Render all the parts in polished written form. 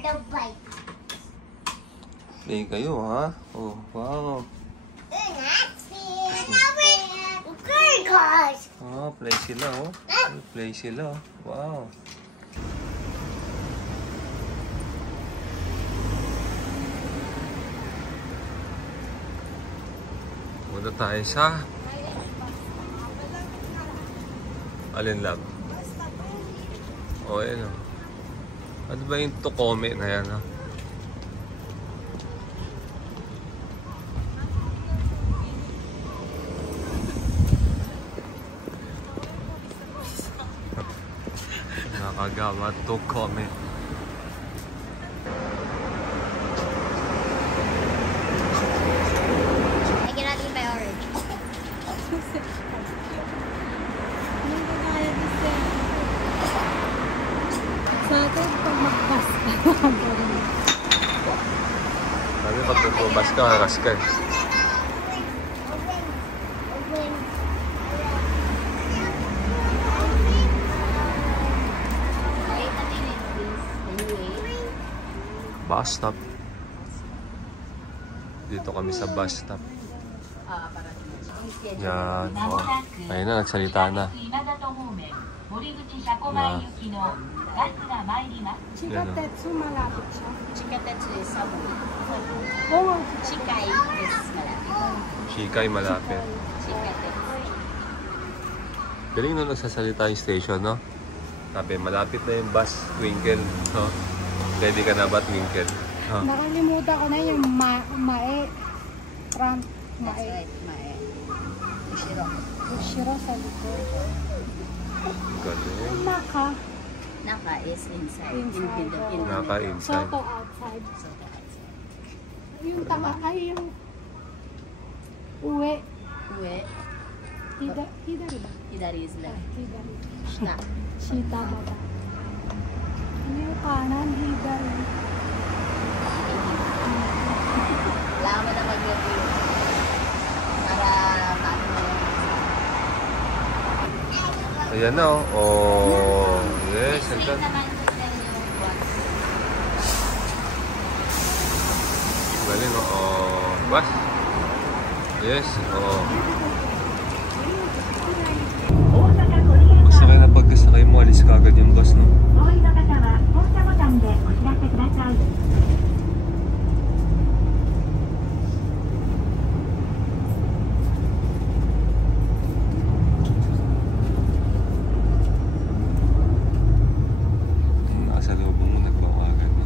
the bike. Play kayo, ha? Oh, wow. Oh, play sila, oh. Play sila, oh. Wow. Punta tayo sa... Alin lang? Oh, ayun, oh. Ano ba yung Tokome na yan, ha? Nakagawa Tokome. I cannot eat my orange. Sa atin, pag magbas ka, Sabi, pag bubas ka, haras ka. Bus stop. Dito kami sa bus stop. Yan. Oh. Ayun na, nagsalita na. Chikatetsu, malapit siya. Chikatetsu is somewhere. Oo. Chikai is malapit. Shikai malapit. Chikatetsu. Galing nung nagsasalita yung station, no? Sabi, malapit na yung bus, Twinkle. No? Ready ka na ba, Twinkle? Huh? Nakalimutan ko na yung mae. Front That's mae. right, Mae. Ushiro. Ushiro sa likod. Galing. Naka. Naka is inside. Inside. Naka inside. Soto outside. Soto outside. Yung tanga ay yung uwe. Ue. Hidari ba? Hidari is left. Hidari. Shita. Shita baba. Ano yung kanan? Hidari. Wala ka na mag-review. Para paano mo lang. Ayan na, oh. Oh, yes. Explain Ang naman sa inyo what's galing, oh. Bus. Yes, oh. Masakay na pagkasakay mo, alis ka agad yung bus, no? Nasa loob mo nagbawagan, no?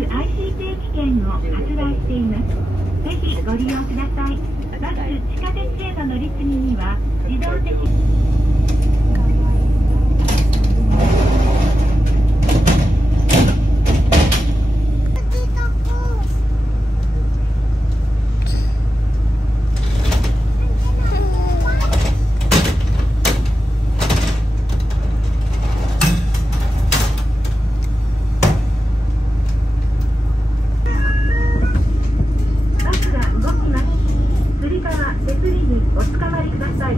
IC 定期券を発売しています。ぜひご利用ください。バス地下鉄への乗り継ぎには自動的お捕まりください。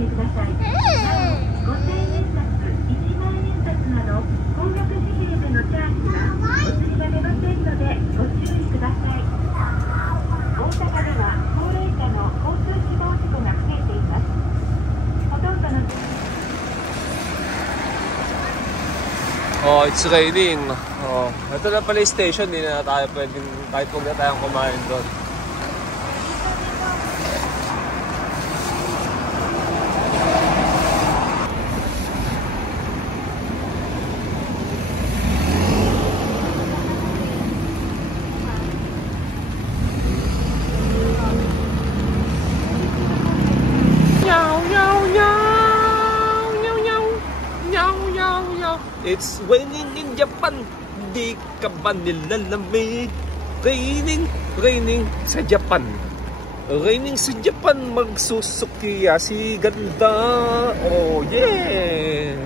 けください。なお、5000円札、1万円札など高額紙幣でのチャージはお釣りが出ませんのでご注意ください。大阪では高齢者の交通死亡事故が増えています。ほとんどのOh, it's raining. Oh, ito na pala yung station. Hindi na tayo pwedeng, kahit huwag na tayong kumain doon. It's raining in Japan. Di ka ba nilalamig? Raining sa Japan. Raining sa Japan. Magsusukiya si ganda. Oh yeah.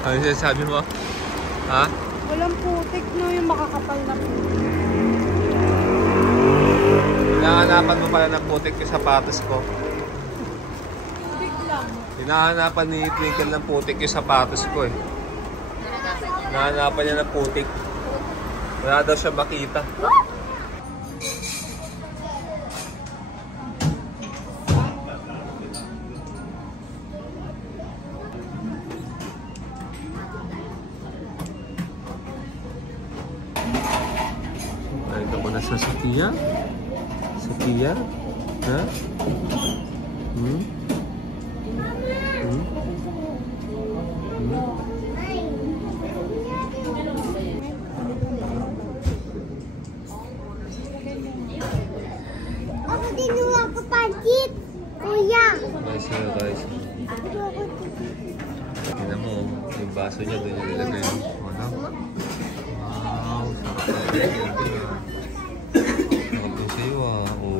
Ano sinasabi mo? Ha? Walang putik, no, yung makakapal na putik. Hinahanapan mo pala ng putik yung sapatos ko. Putik lang. Hinahanapan ni Twinkle ng putik yung sapatos ko eh. Hinahanapan niya ng putik. Wala daw siya makita. Ito ko na sa Sophia. Sophia? Ha? Hmm? Hmm? Ako tinuha ko pansit, kuya. Guys, guys. Tingnan mo, yung baso niya doon yung nilagay mo. Ano? Wow, sarap yung sa'yo ah. Oh.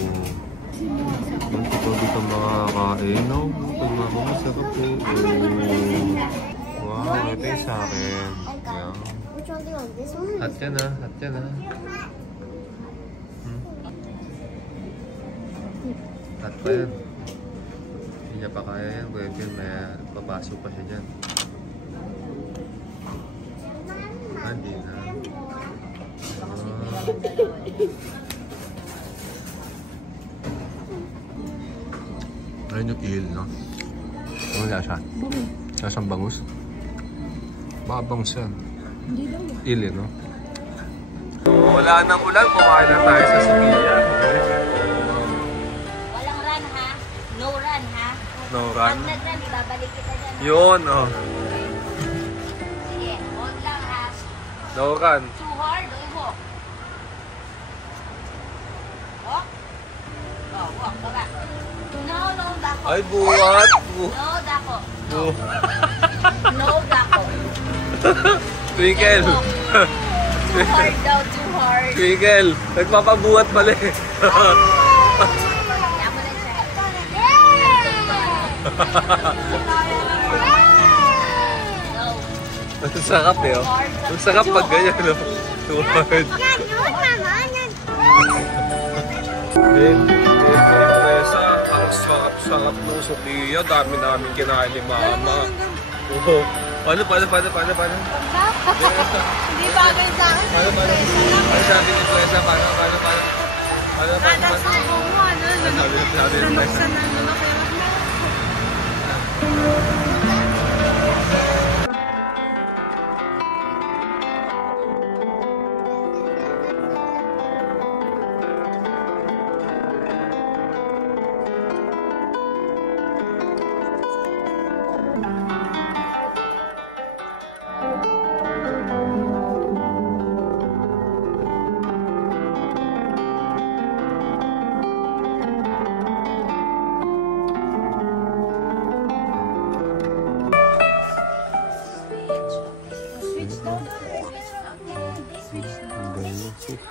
Ang kapag dito makakain, no? Pag masarap po. Oh. Wow, ito yung sa akin. Yeah. Which one do you want? This one? Hot yan ah, hot yan ah. Hot pa yan. Hindi niya pa kaya yan, boyfriend. May papasok pa siya dyan. Hindi na. Ayun yung il, no? Ano nga siya? Bango. Siya siyang bangus? Baka bangus yan. Hindi daw. Il, no? Wala nang ulan, kumain na tayo sa Sophia. Walang run ha? No run ha? No run? Pag nag-run, ibabalik kita dyan. ha? Yun, oh. Sige, hold lang ha. No run. Too hard, walk. Walk. Oh, walk, baba. No, dako. Ay, buhat. No, dako. Bu- No, dako. Twinkle. Too hard daw, too hard. Twinkle. Nagpapabuhat pala eh. Kaya mo lang siya. Ang sarap eh, oh. Ang sarap pag ganyan, no? Too hard. Presa, ang sarap-sarap ng Sophia. Dami-daming kinain ni Mama. Oo. Paano? Hindi bagay sa akin. Paano sabi ni Presa? Paano? Sabi ni Presa.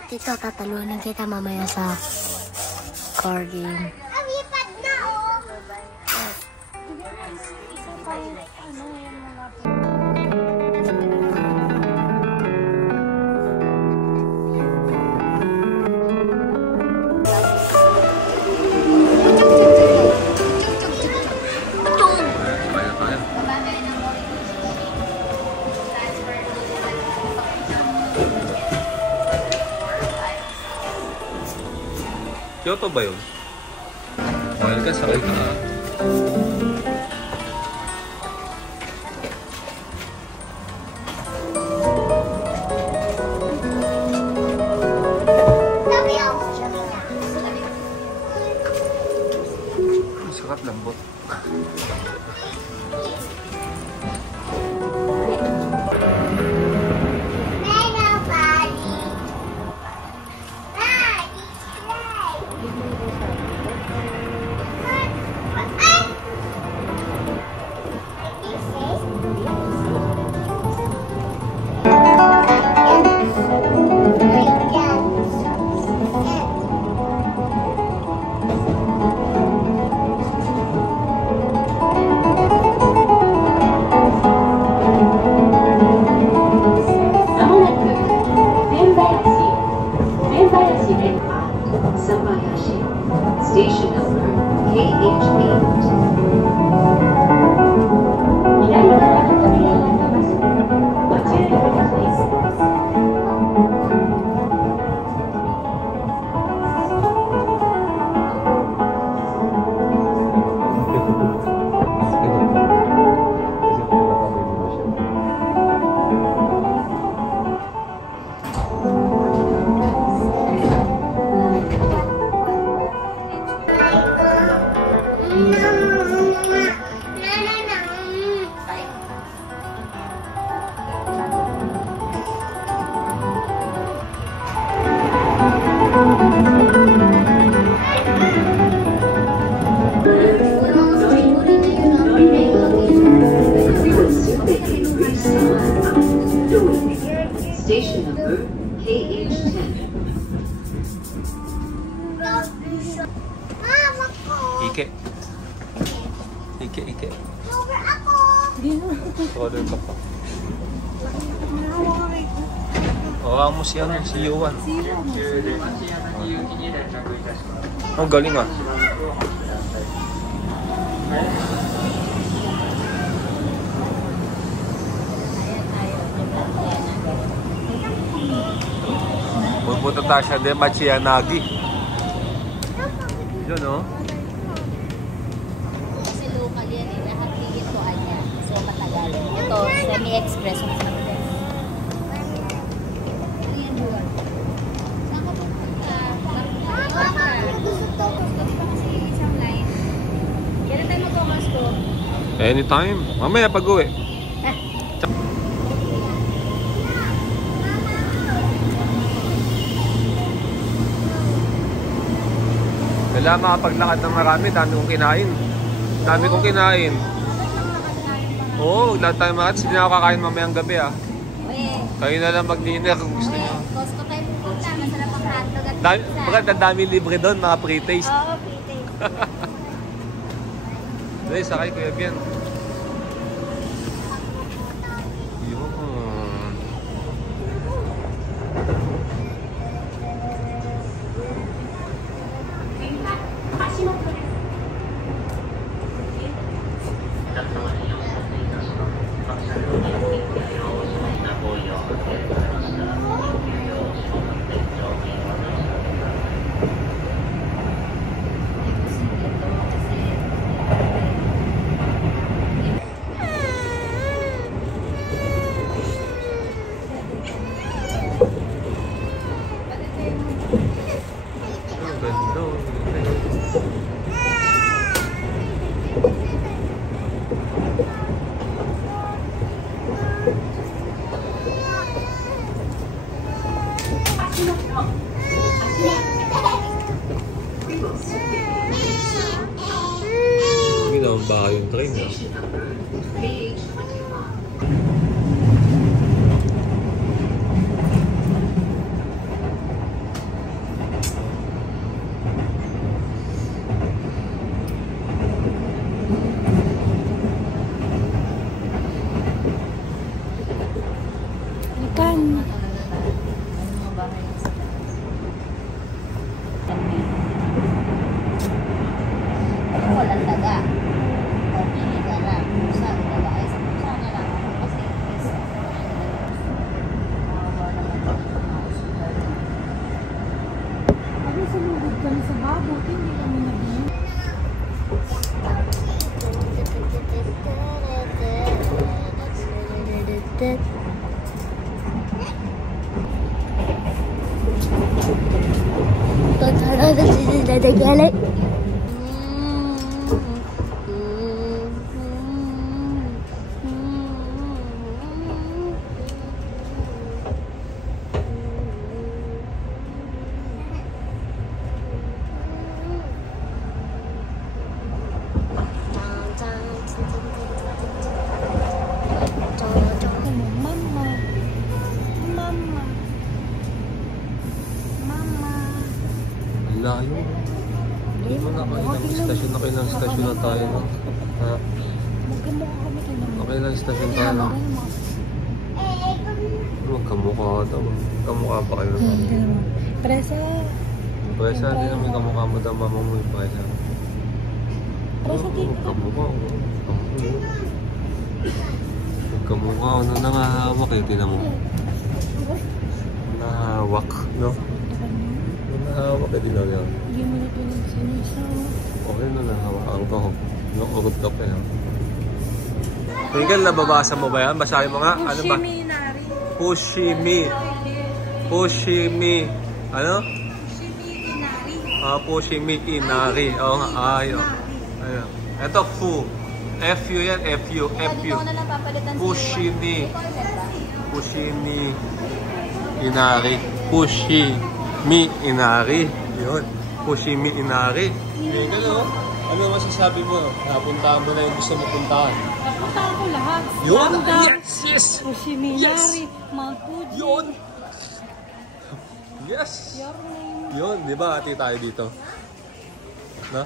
Tito, tatalunin kita mamaya sa car game. Awipat na, oh! Isa pa yung, ano, yung mga... Kyoto ba yun? Mahal ka, sakay ka. Sarap lambot. Station number KH8. Station number KH10. Ike. Ike. Order ka pa. Hawakan mo si Yuan. Ang galing ah. Pupunta tayo siya de Machianagi. Yun oh. Kasi local yan eh. Lahat hihituan niya. So matagal. Ito, semi-express. Saan ka pupunta? Gusto ko kasi isang line. Kailan tayo mag-Costco? Anytime. Mamaya pag-uwi. Kailangan makapaglakad ng marami. Dami kong kinain. Oo, lahat tayo makats. Hindi na ako kakain mamayang gabi ah. Kayo na lang mag-dinner kung gusto nyo. Costco tayo pupunta. Masarap ang hotdog at pizza. Bakit ang dami libre doon, mga pre-taste? Oo, pre-taste. Dahil sakay Kuya Bian. Yun. Ginawang baka yung train na. Ikan. Walang daga. Okay, daga. Pusa, daga. Ay, sa pusa na lang. Kasi, Ano, sumugod kami sa baboy. Want to get it? Layo. Hindi mo na kailang stasyon na tayo. No? Ha? Nakailang stasyon tayo. No? Magkamukha daw. Kamukha pa kayo. Presa. Presa, hindi namin kamukha mo daw mama mo yung presa. Presa dito. Kamukha. Kamukha. Ano nangahawak eh. Tinan mo. Nahawak. No? Nahawak eh. Tinan mo. Hindi mo na pinagsinisa. Okay na nahawak ang kahok. Nakurot ka pa yan. Tinggal, nababasa mo ba yan? Basahin mo nga. Ano ba? Pushimi. Pushimi. Ano? Pushimi Inari. Oo nga. Ayun. Ayun. Ito, Fu. F-U yan. F-U. F-U. Pushimi. Pushimi Inari. Pushimi Inari. Yun. Pushimi Inari. Tinggal, oh. Ano masasabi mo? Napuntahan mo na yung gusto mo puntahan. Napuntahan ko lahat. Yun! Lambda, Yes! Seminary, Mount Fuji. Yun! Yes! Yun, di ba ati tayo dito? Na?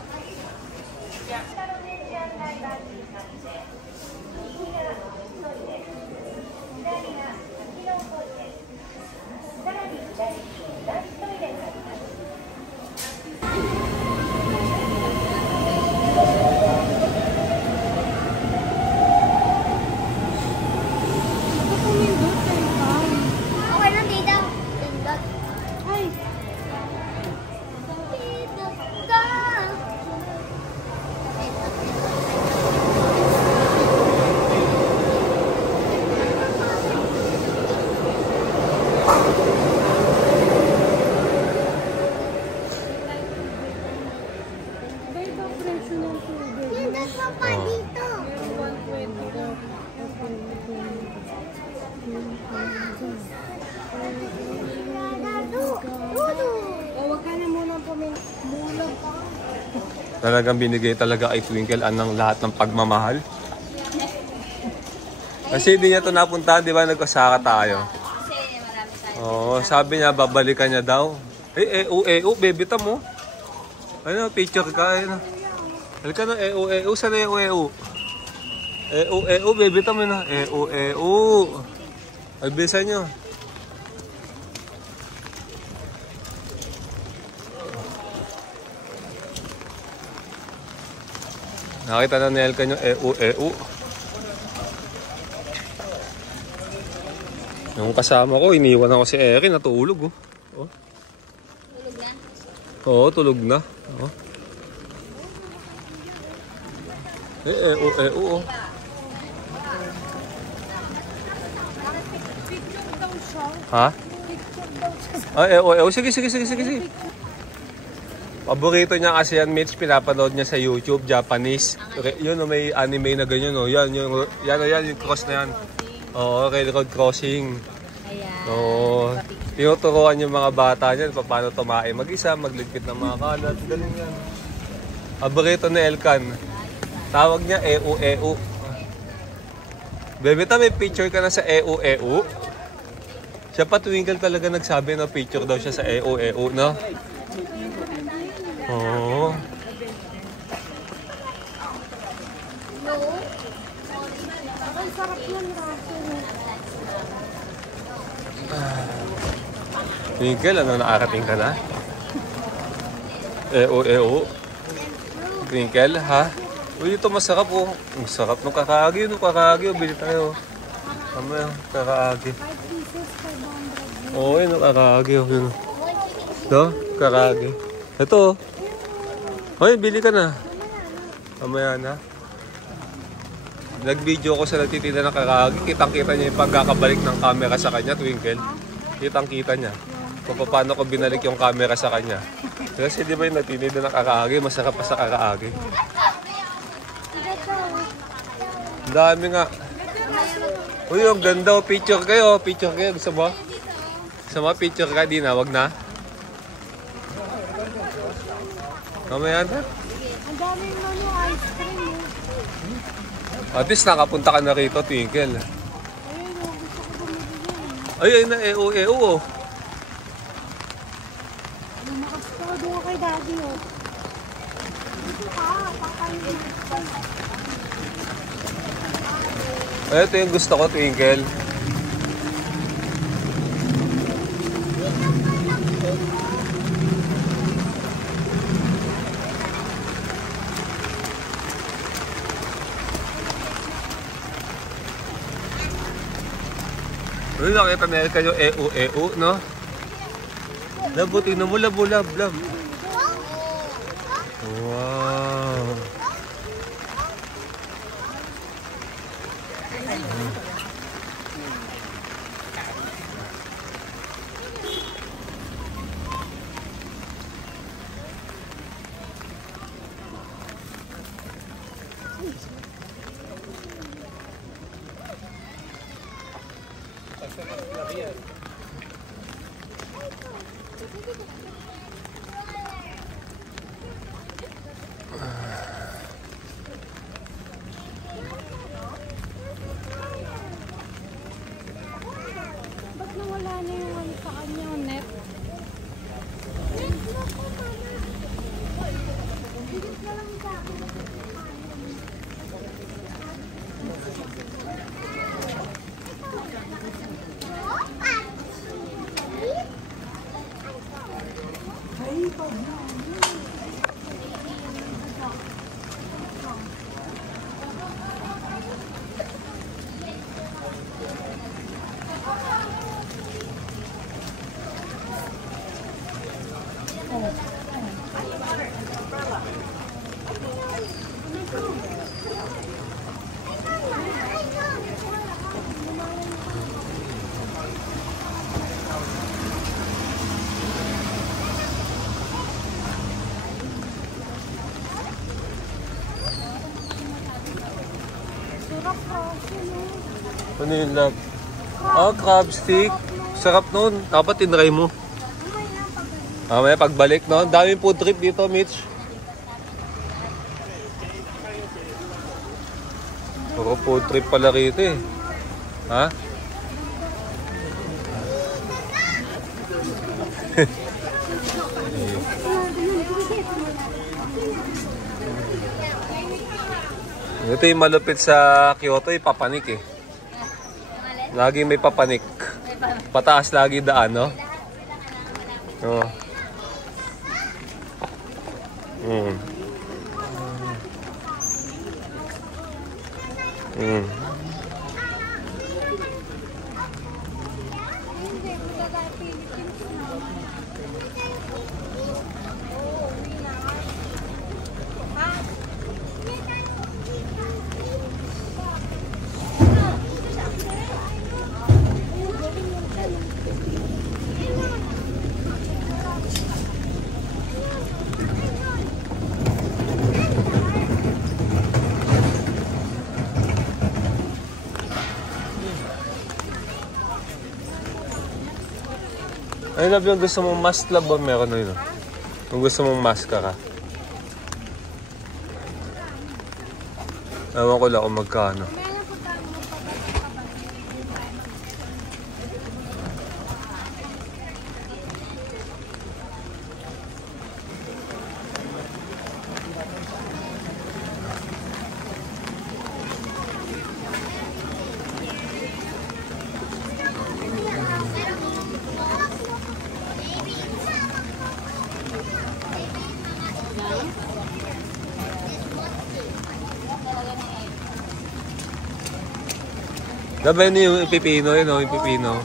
Okay lang dito. Pindot. Ay, Pindot ka. bay ba presyo ng tubig? Pindot mo pa dito. 120 daw. O, wag ka na muna mula pa. Talagang binigay talaga kay Twinkle ang lahat ng pagmamahal. Kasi hindi niya ito napuntahan, di ba? Nagkasaka tayo. Kasi marami tayo. Oo, sabi niya, babalikan niya daw. Bebita mo. Ano, picture ka. Ano. Halika na, Saan na bebita mo na. Albisan niyo. Nakita na ni Elka nyo, Yung kasama ko, iniwan ako si Eri, natulog. Oh. Tulog na. Oo, tulog na. Oh. Oh. Picture daw siya. Ha? Picture daw siya. Sige. Paborito niya kasi yan, Mitch, pinapanood niya sa YouTube, Japanese. Yun, may anime na ganyan, oh. Yan, yung cross na yan. Oo, railroad crossing. Ayan. Oo. Tinuturuan yung mga bata niyan paano tumae mag-isa, magligpit ng mga kalat. Galing yan. Paborito ni Elkan. Tawag niya EU. Bebeta, may picture ka na sa EU. Siya pa Twinkle talaga nagsabi na picture daw siya sa EU, no? Oo. Ang sarap yan, raso. Twinkle, ano, nakarating ka na? EU. Twinkle, ha? Uy, ito masarap, oh. Masarap nung kakagi. Bili tayo. Mamaya, kakagi. 5 pieces, 500. Oo, yun, kakagi. Yun. No? Kakagi. Ito, oh. Hoy, bili ka na. Mamaya na. Nag-video ko sa nagtitinda ng kakagi. Kitang-kita niya yung pagkakabalik ng camera sa kanya, Twinkle. Kitang-kita niya. kung paano ko binalik yung camera sa kanya. Kasi di ba yung natinid na kakaagi, masarap pa sa kakaagi. Ang dami nga. Uy, ang ganda. Picture kayo. Picture kayo. Gusto mo? Gusto mo? Picture ka. Di na. Wag na. Mamaya na. Ang daming ice cream At least nakapunta ka na rito, Twinkle. Ayun o, gusto ko bumili yan. Ay, na. EO. Lumakas ko doon kay daddy o. Dito ka, pakainin. Ay, ito yung gusto ko, Twinkle. Uy, nakita na kayo EO, no? Labo, tingnan mo, labo. Wow. Ba't nawala na yung ano sa kanya, yung net? Sarap kasi no. Ano yun, love? Crab stick. Sarap nun. Dapat tinry mo. May pagbalik, no? Daming food trip dito, Mitch. Puro food trip pala rito eh. Ha? Ito yung malupit sa Kyoto, papanik eh. Lagi may papanik. Pataas lagi daan, no? Oh. Ay, love, yung gusto mong mask, love, ba meron na yun? Kung gusto mong maskara. Ewan ko lang kung magkano. Diba yun yung pipino, yun o, yung pipino.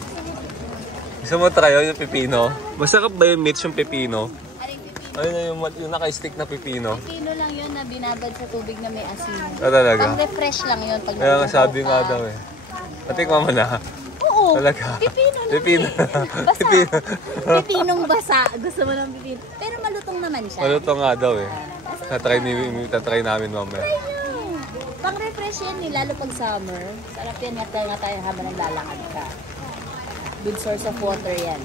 Gusto mo try yung pipino? Masarap ba yung Mitch yung pipino? Aling pipino. Ayun yung naka-stick na pipino. Pipino lang yun na binabad sa tubig na may asin. Ah, talaga? Pang-refresh lang yun. Pag Kaya nga sabi nga daw eh. Patikman mo na. Oo. Talaga? Pipino Pipino. Basa. Pipinong basa. Gusto mo ng pipino. Pero malutong naman siya. Malutong nga daw eh. Tatry namin mamaya. Pang-refresh yan eh, lalo pag summer. Sarap yan nga tayo habang naglalakad ka. Good source of water yan.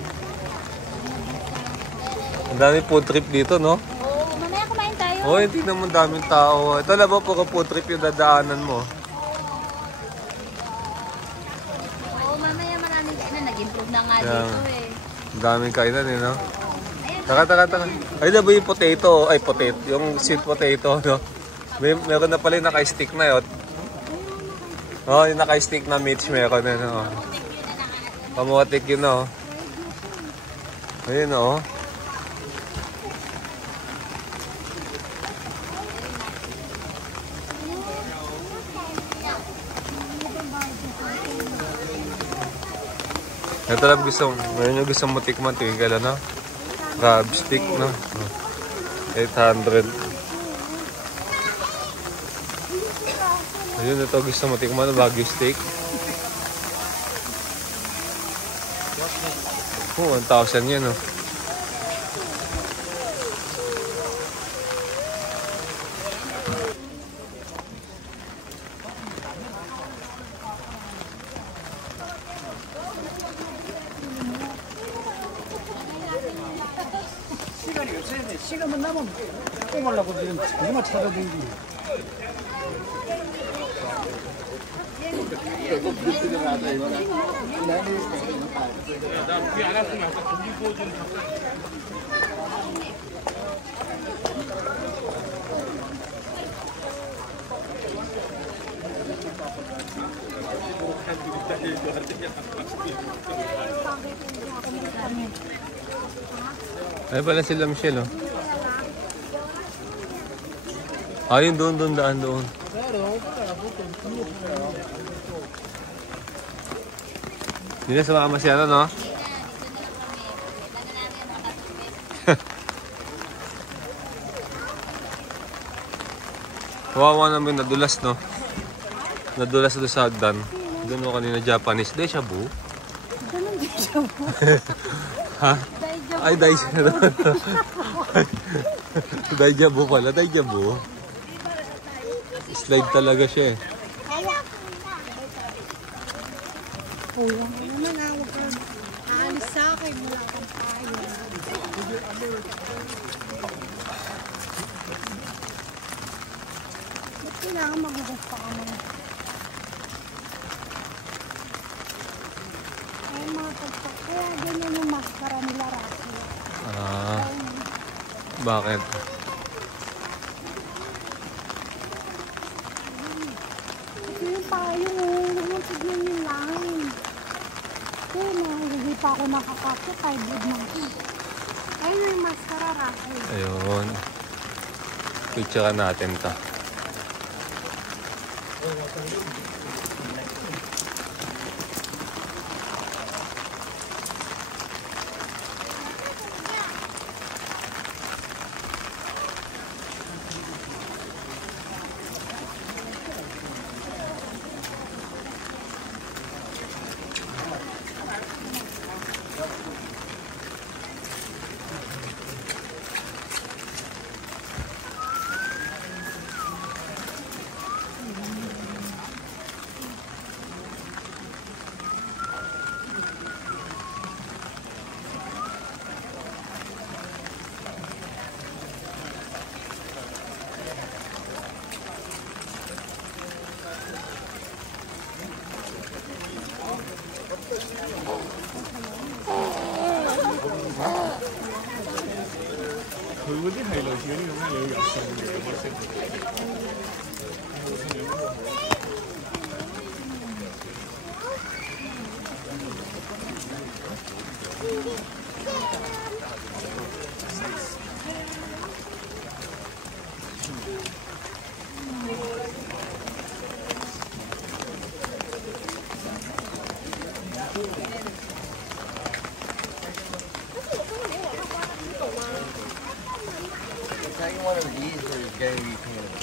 Ang dami food trip dito, no? Oo, mamaya kumain tayo. Oo, hindi naman daming tao. Ito na ba puro food trip yung dadaanan mo? Oo, mamaya maraming kainan. Nag-improve na nga Yeah. dito eh. Ang daming kainan eh, no? Taka. Ay, na ba yung potato? Ay, potato. Yung sweet potato, no? Meron na pala yung naka-stick na yun. Oo, yung naka-stick na meats meron na, no? Pamutik yun, no? Ayun, no? Ito lang mayroon yung gustong matikman ito yung kala, no? Crab stick, no? 800. Ayun, ito gusto matikman na Baguio steak. Oh, 1,000 yan, no? 시간만 남으면 꼬말라고 지금 정말 찾아다니지. Ay pala sila Michelle, oh. Ayun, doon, daan doon. Hindi na sumama siya, no? Wawa namin, nadulas, no? Nadulas doon sa hagdan. Doon mo kanina Japanese. Deja vu? Ganun din siya po. Ha? Ay, deja vu. Deja vu pala, deja vu. Slide talaga siya eh. Kulang ko naman ah. Huwag kang aalis sa akin. Wala kang payo. Ba't kailangan magugas pa ka naman? Ay, mga pagpak. Kaya ganyan yung maskara nila, Rafi. Ah, bakit? Ito yung payo. Huwag mong tignan yung line. Kaya hindi pa ako nakakapit. Ay, good na ako. Ayun yung maskara, Rafi. Ayun. Picture natin to. One of these is going to be painted.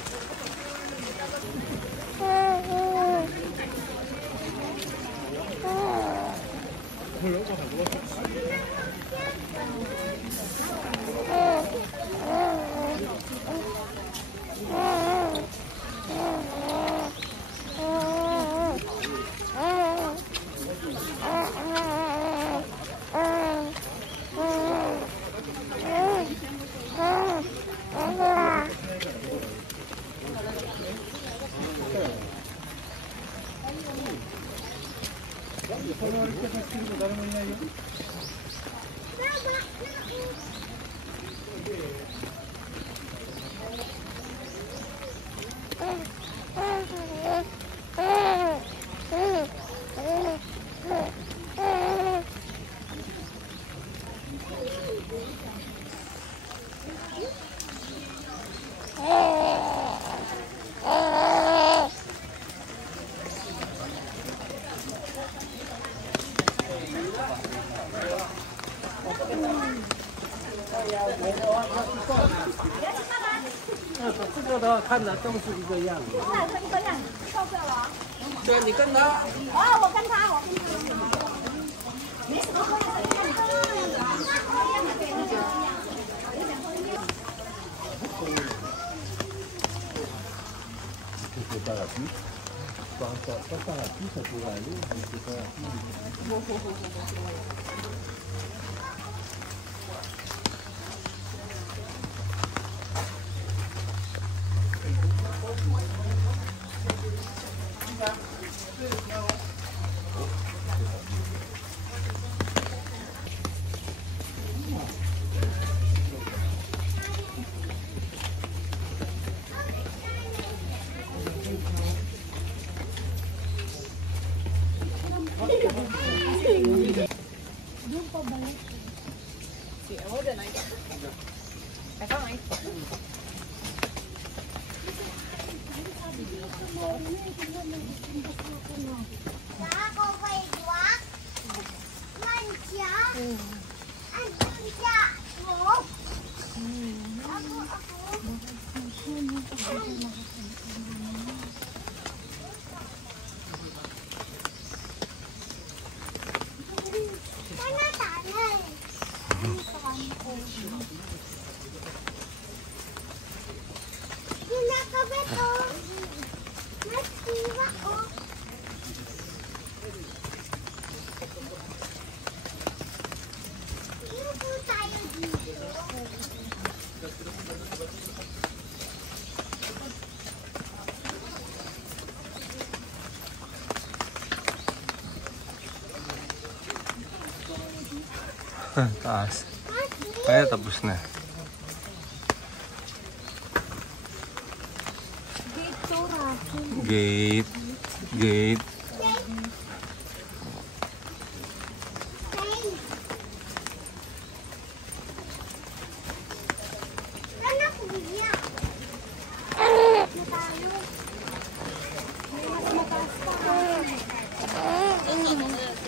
这个的看着都是一个样子。对，你跟他。Taas. Kaya tapos na. Gate. Gate.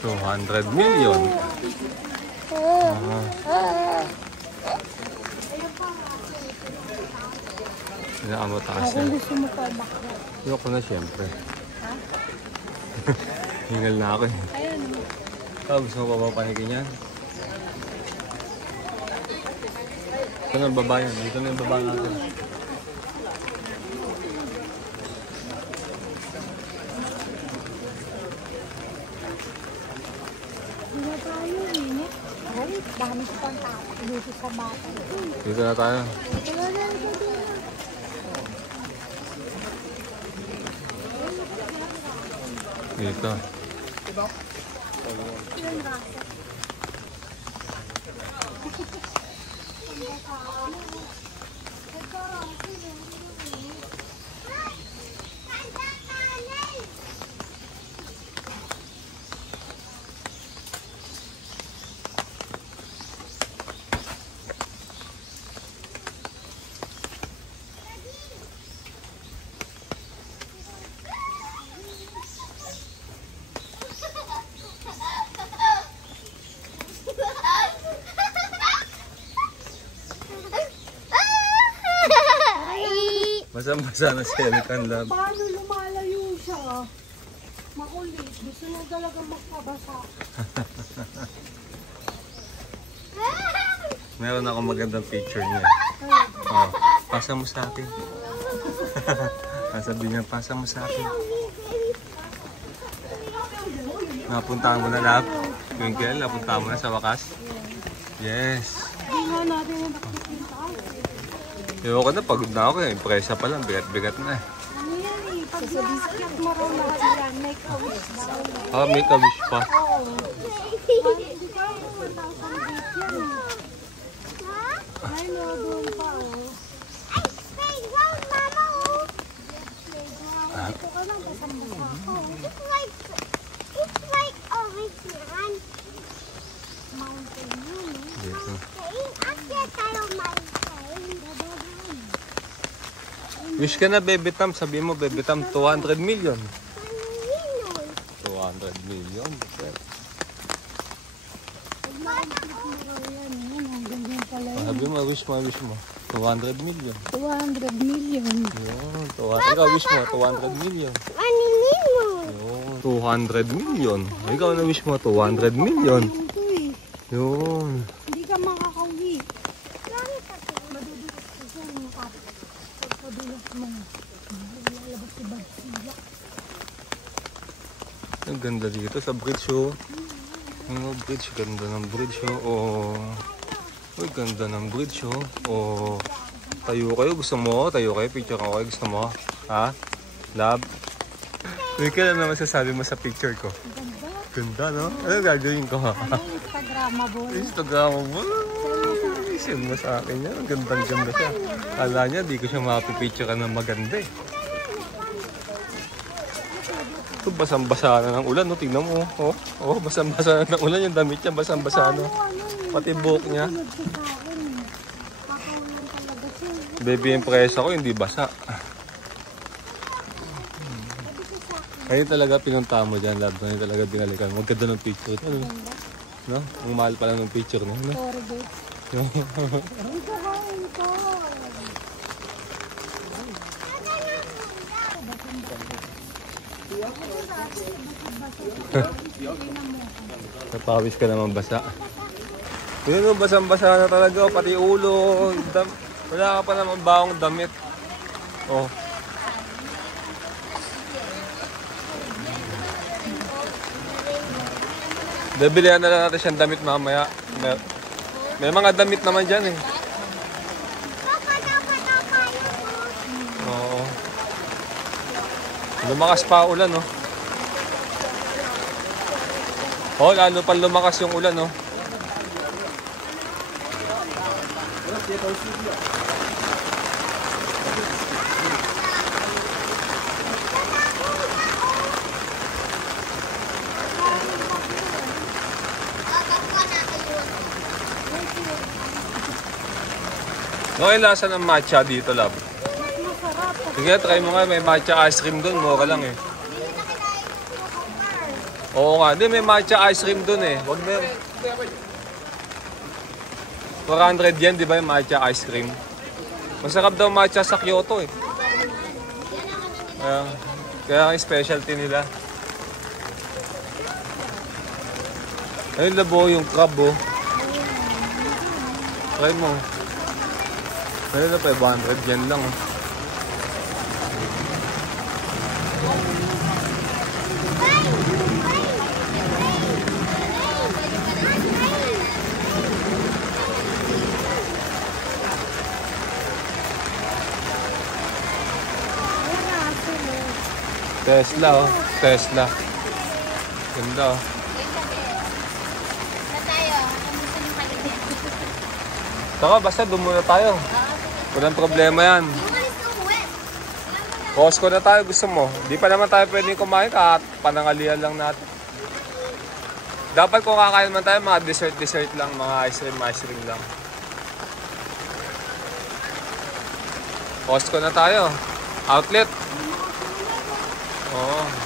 $200 million. Ang mataas yan. Kung gusto mo pa bakit? Ayoko na siyempre. Hingal na ako eh. Gusto mo pa panikin yan? Ito na ang baba yan. Dito na yung baba natin. Dito tayo eh. Ay, dami ko pang tao dito sa bata. Dito na tayo. Wala na ito dito. Dito. Basa-basa na si Elican Lab. Paano lumalayo siya? Makulit. Gusto niya talaga magpabasa. Meron akong magandang picture niya. Oh, pasa mo sa akin. Sabi niya, pasa mo sa akin. Napuntahan mo na lahat. Twinkle, napuntahan mo na sa wakas. Yes. Hindi nga natin yung nakikita. Ewan ko na, pagod na ako. Impresa pa lang, bigat-bigat na. Ano yan eh? Pag nakakit mo rin lahat yan, make a wish daw. Ah, make a wish pa. Oo. Hindi ka yung 1,000 feet yan eh. Ay no, doon pa oh. Dito ka lang, basang-basa ako. Mountain yun eh. Dito. Wish ka na, Baby Tam. Sabi mo, Baby Tam, 200 million. 200 million? Sabi mo, wish mo. 200 million. 200 million. Yun, 200. Ikaw, wish mo, 200 million. Yun, 200 million. Ikaw na wish mo, 200 million. Ito eh. Yun. Hindi ka makakauwi. Madudukot ka siya yung pagkadulot mo. Lalabas si Bagsila. Ang ganda dito sa bridge, oh. Ang bridge, ganda ng bridge, oh. Uy, ganda ng bridge, oh. Oh. Tayo kayo, gusto mo? Tayo kayo, picture ko kayo, gusto mo? Ha? Love? Uy, kailan naman sasabi mo sa picture ko? Ganda, no? Ano gagawin ko, ha? Instagramable. Instagramable. Send mo sa akin yan. Ang gandang-ganda siya. Kala niya, di ko siya makapipicture ng maganda, eh. Ito, basang-basa na ng ulan, no? Tingnan mo, oh. Oh, basang-basa na ng ulan. Yung damit niya, basang-basa, no? Pati buhok niya. Baby, yung presa ko, hindi basa. Kaya talaga pinunta mo dyan, love. Kaya talaga binalikan. Maganda ng picture. Ano? No? Ang mahal pala ng picture niya. No? Napawis ka naman basa. Yun, basang-basa na talaga. Pati ulo. Wala ka pa naman baong damit. Oh. Bibilihan na lang natin siyang damit mamaya. May mga damit naman dyan, eh. Oo. Lumakas pa ulan, no? Oh, lalo pa lumakas yung ulan, no? Okay, lasa ng matcha dito, love. Sige, try mo nga. May matcha ice cream doon. Mura lang, eh. Oo nga. Hindi, may matcha ice cream doon, eh. Huwag na. 400 yan, di ba yung matcha ice cream? Masarap daw matcha sa Kyoto, eh. Kaya ang specialty nila. Ayun, labo yung crab, oh. Try mo. Ayun na, 500 yan lang, oh. Tesla, oh. Tesla. Ganda, oh. Saka, basta doon muna tayo. Walang problema yan. Costco na tayo, gusto mo. Di pa naman tayo pwedeng kumain at panangalian lang natin. Dapat kung kakain man tayo, mga dessert lang, mga ice cream lang. Costco na tayo. Outlet. Oo.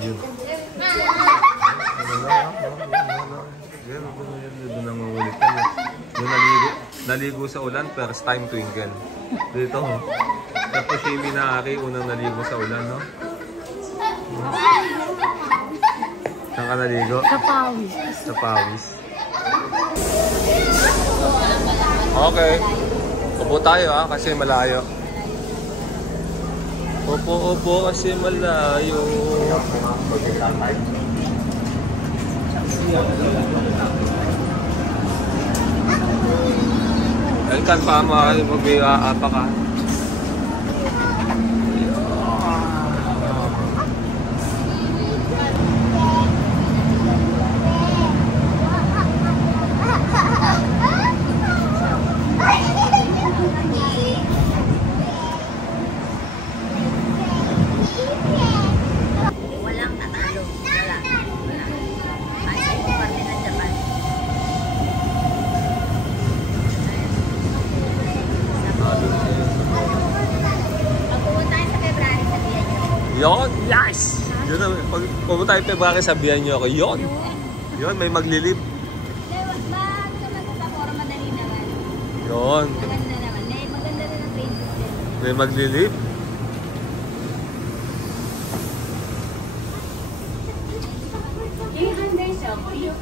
Yun. Doon nangungulit ka na. Doon naligo sa ulan, first time twinkle. Dito ho. Tapos Shimi na Aki, unang naligo sa ulan, no? Saan ka naligo? Sa pawis. Sa pawis. Okay. Upo tayo kasi malayo. Upo kasi malayo. Elkan, paama kayo mag-apa ka. Walang natalo. Wala. Kahit sa parte ng Japan. Pag pumunta tayo sa February, sabihan nyo. Yon, yes! Yun na, pag pumunta tayo February, sabihan nyo ako, yon! Yon, may maglilib. Bago naman sa Poro, madali naman. Yon, Maganda naman. Maganda rin ang train system. may maglilib.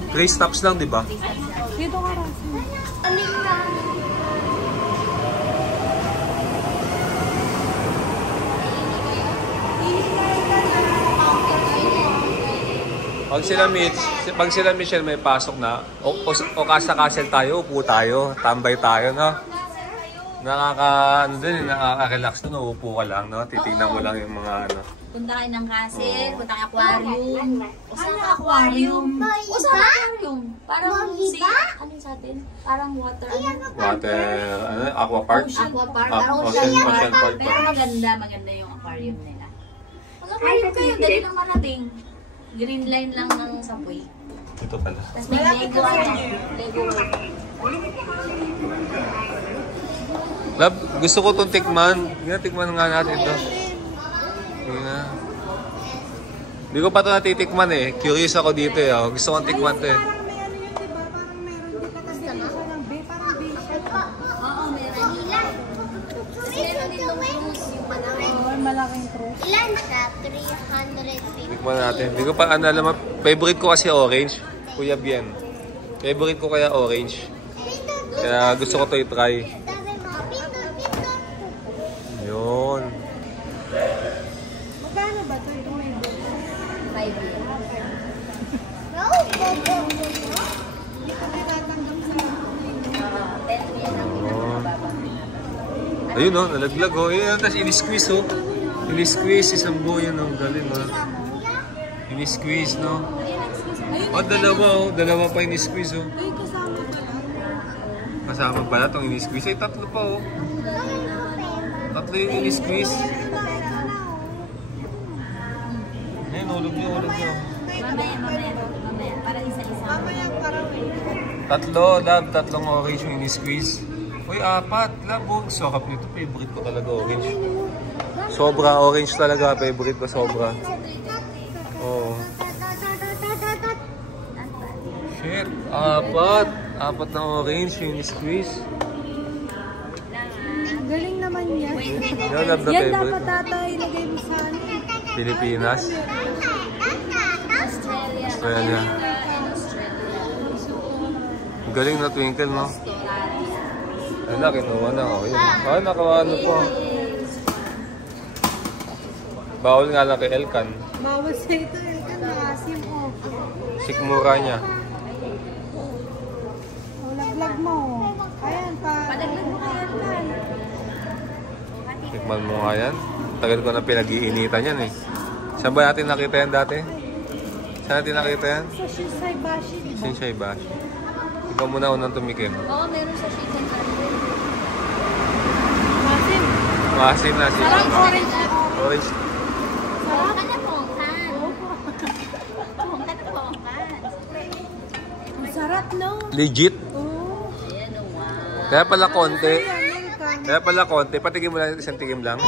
Three stops lang, di ba? Dito ka, Rasim. Pag sila Michelle may pasok na, o kasa-kasel tayo, upo tayo, tambay tayo, no? Nakaka-relax na, uupo ka lang, no? Titignan mo lang yung mga ano. Punta kayo ng castle, punta kayo aquarium. O saan ka aquarium? O saan aquarium? Parang si, ano sa atin? Parang water, Aqua Park? Aqua Park. Parang Ocean Park. Park. Pero maganda yung aquarium nila. Mag-aquarium kayo, dali lang marating. Green line lang ng Sapoy. Ito pala. Tapos may Lego Lego World. Lab, gusto ko itong tikman. Tikman nga natin ito. Hindi ko pa ito natitikman eh. Curious ako dito eh. Gusto kong tikman ito eh. Oo, meron. Meron din yung cruise, yung Malaking cruise. Ilan siya? 350. Tikman natin. Hindi ko pa alam. Favorite ko kasi orange. Kuya Bien. Favorite ko kaya orange. Kaya gusto ko ito i-try. Yun. Magkano ba ito? Ito may book. 5 years. Ayun o, nalaglag o. Tapos ini-squeeze o. Ini-squeeze, isang buo yun o. Galing o. Ini-squeeze no. O, dalawa pa ini-squeeze o. Ay, kasama ka lang. Kasama pala itong ini-squeeze. Ay, tatlo pa o. Tatlo yung ini-squeeze. Ayun, ulog nyo. Mamaya. Parang isa-isa. Mamaya parang Tatlong orange yung ini-squeeze. Uy, 4. Lab, sarap nito. Favorite ko talaga orange. Sobra orange talaga. Favorite ko sobra. Oo. Shit, 4 na orange yung ini-squeeze. galing naman yan. Yung lab na Yan favorite dapat mo. tatay ilagay mo sa ano. Pilipinas. Australia. Galing na twinkle, no? Ay, kinuha na. Oh, yun. Ah, nakaano po. Bawal nga lang kay Elkan. Bawal sa ito yung kanasim o. Sikmura niya. O, laglag mo. Ayan pa. Padaglag mo kaya kan. Tikman mo nga yan. Tagal ko na pinag-iinitan yan eh. Saan ba natin nakita yan dati? Saan natin nakita yan? Sa Shisai Bashi, di ba? Shinsei Bashi. Ikaw muna unang tumikim. Oo, meron sa chicken curry. Masim. Maasim na siya. Parang orange. Orange. Pongkan na pongkan. Pongkan na pongkan. Ang sarap, no? Legit. Oo. Ayan o, wow. Kaya pala konti. American. Kaya pala konti. Patigim mo lang isang tigim lang. Na.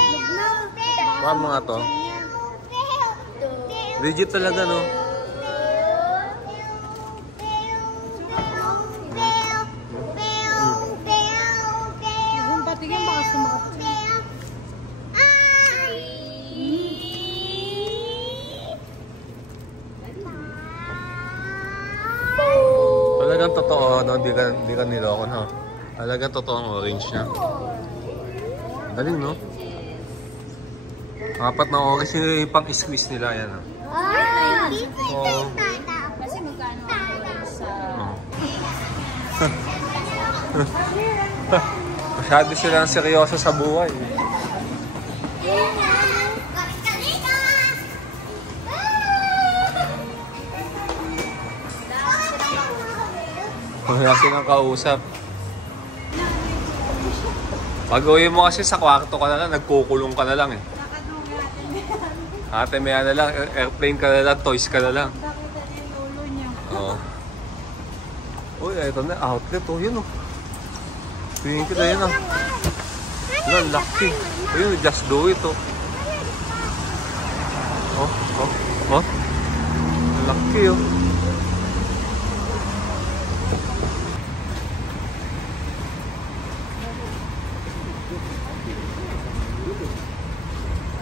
Mukha mo nga to. Legit talaga, no? Yung patigyan baka sumakat. Talagang totoo, no? Di ka niloko, no? Talagang totoo ang orange niya. Galing, no? Apat na orange yung pang-squeeze nila, yan, no? Oh. Kasi magkano ang orange sa... Masyado silang seryoso sa buhay. Wala silang kausap. Pag-uwi mo kasi sa kwarto ka na lang, nagkukulong ka na lang eh. Ate, may na lang, airplane ka na lang, toys ka na lang. Nakita niya yung lolo niya. Oo. Uy, ito na, outlet oh, yun oh. Tingin kita yun oh. Wala, lucky. Ayun, just do it oh. Oh. Lucky oh.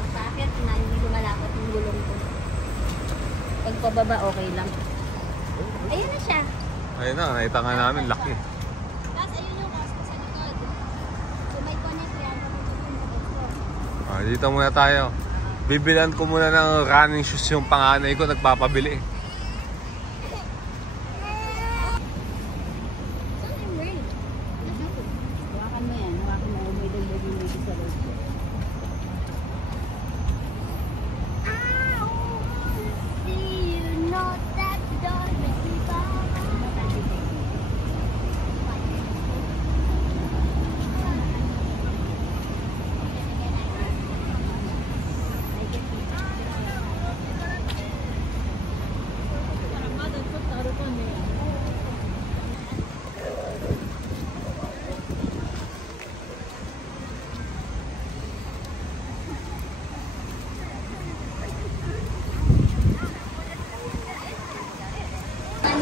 Bakit? Hindi ko malapot yung gulong ko. Pagpababa, okay lang. Ayun na siya. Ayun na, nakita nga namin, lucky. Tapos ayun yung Costco sa likod. So may connect yan. Ah, dito muna tayo. Bibilan ko muna ng running shoes yung panganay ko, nagpapabili. Saan yung ring? Hawakan mo yan. Hawakan mo. May dagdag sa loob ko.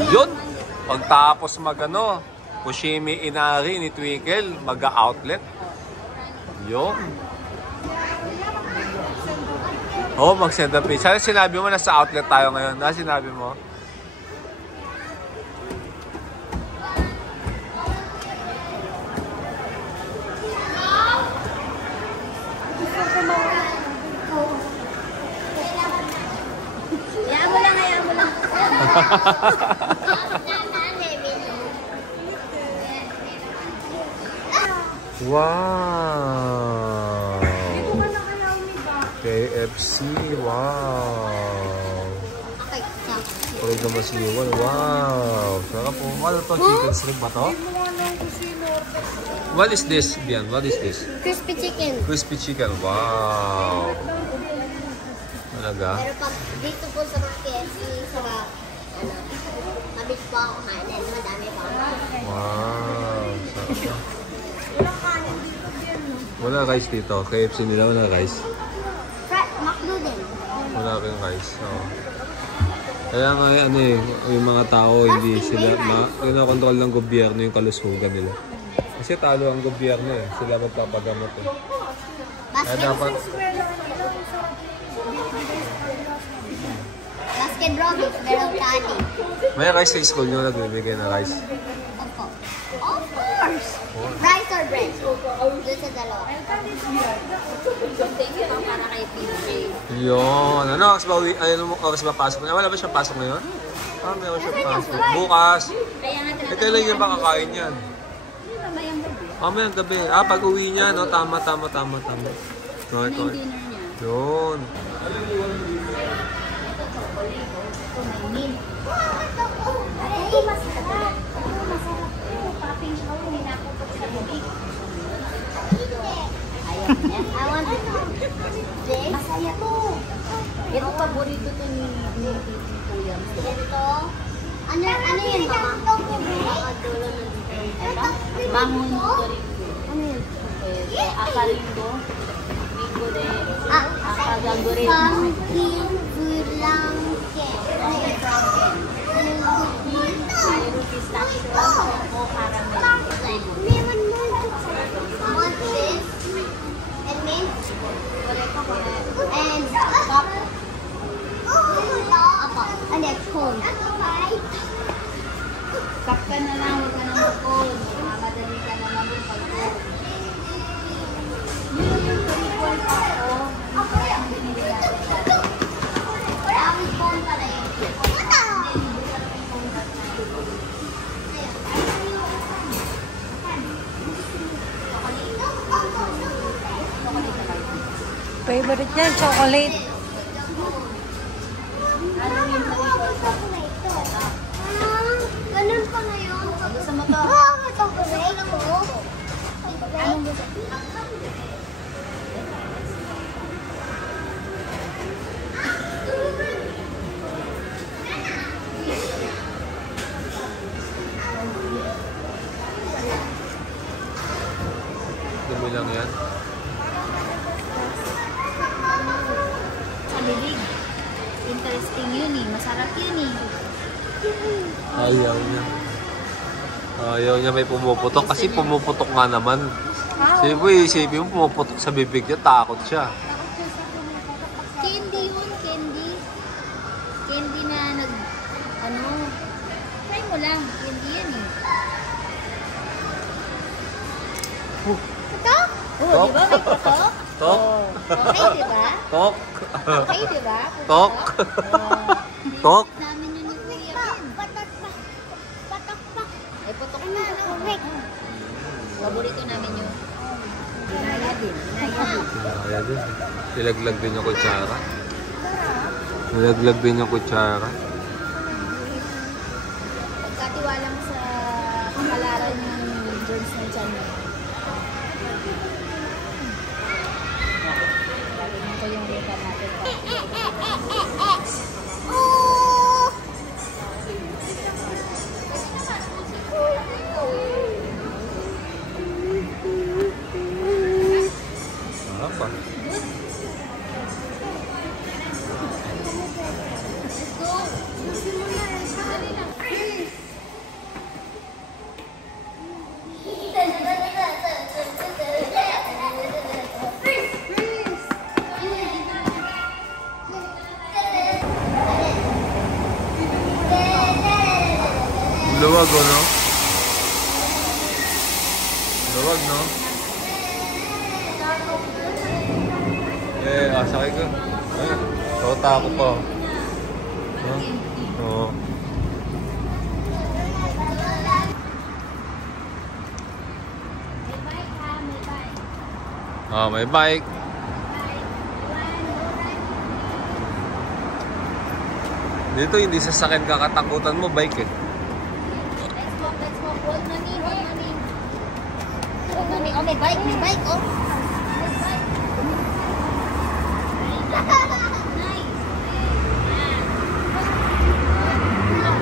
Yun! Pagtapos magano, Fushimi Inari ni Twinkle, mag-outlet. Yun. Oo, mag-send up page. Sana sinabi mo, nasa outlet tayo ngayon. Na sinabi mo? Hayaan mo lang, hayaan mo lang. Wow! KFC, wow! Pwede naman si Yuan, wow! Sarap po. Ano to? Chicken strip ba to? What is this, Bian? What is this? Crispy chicken. Crispy chicken, wow! Talaga? Pero pag dito po sa mga KFC, sa mga, mabit po ako kanin. Madami po ako. Wow! Sarap. Wala rice dito. KFC nila, wala rice. McDo din. Wala kang rice. Oo. Kaya nga ano eh, yung mga tao hindi sila kinokontrol ng gobyerno yung kalusugan nila. Kasi talo ang gobyerno eh. Sila magpapagamot eh. Kaya dapat... Basket Robbins, meron tani. May rice sa school nyo, nagbibigay na rice. Opo. Of course. Rice or bread? Doon sa dalawa. Thank you lang para kay PJ. Yun. Ano oras ba pasok niya? Wala ba siyang pasok ngayon? Ah, meron siyang pasok. Bukas. Kaya nga Eh, kailan niya ba kakain yan? mamayang gabi. Mamayang gabi. Ah, pag uwi niya, no? Tama. No, ito. Yung dinner niya. Yun. Ito masarap. Ito masarap. Ito popping show. Hindi na ako sa bibig. Ayaw niya. I want this. Masaya to. Ito paborito to ni Kuya. Ito. Ano yun, mama? Mga dulo ng Ito? Mangon ko rin. Ano yun? Akarin ko. Bigo de Pag-algorithm. Pumpkin blanket. Mayroon pistachio, choco, caramel. What's this? And mint? And cup. And then cone. Cup ka na lang, huwag ka na mag-cone. Madali ka naman yung pag-cone. Yun yung pre-cone pa ako. Kaya ang binili natin dati. Ang cone pala yun. Favorite niya, chocolate. Ganun pa ngayon. Gusto mo to? Chocolate mo. Anong gusto? Dumi lang yan. Sa lilig. Interesting yun eh. Masarap yun eh. Ayaw niya. Ayaw niya may pumuputok. Kasi pumuputok nga naman. Isipin mo pumuputok sa bibig niya. Takot siya. Candy yun, candy. Candy na try mo lang. Candy yan eh. Ito? Oh, di ba? May putok? Tok? Okay, di ba? Tok? Okay, di ba? Tok? Tok? Namin yun ni Kuya Ben. Patak pa. Patak pa. Eh, putok na. Paborito namin yun. Ginaya din. Kaya din. Nilaglag din yung kutsara. Nilaglag din yung kutsara. Pagkatiwala mo sa kapalaran ng germs ng tiyan mo. Ito yung data natin. Apa? Luwag o no? Luwag no? Sakay ko. Ay, tota ako pa. Huh? Oo. May bike. Dito hindi sasakyan kakatakutan mo, bike eh. Let's walk. Hold money. Oh, may bike, oh.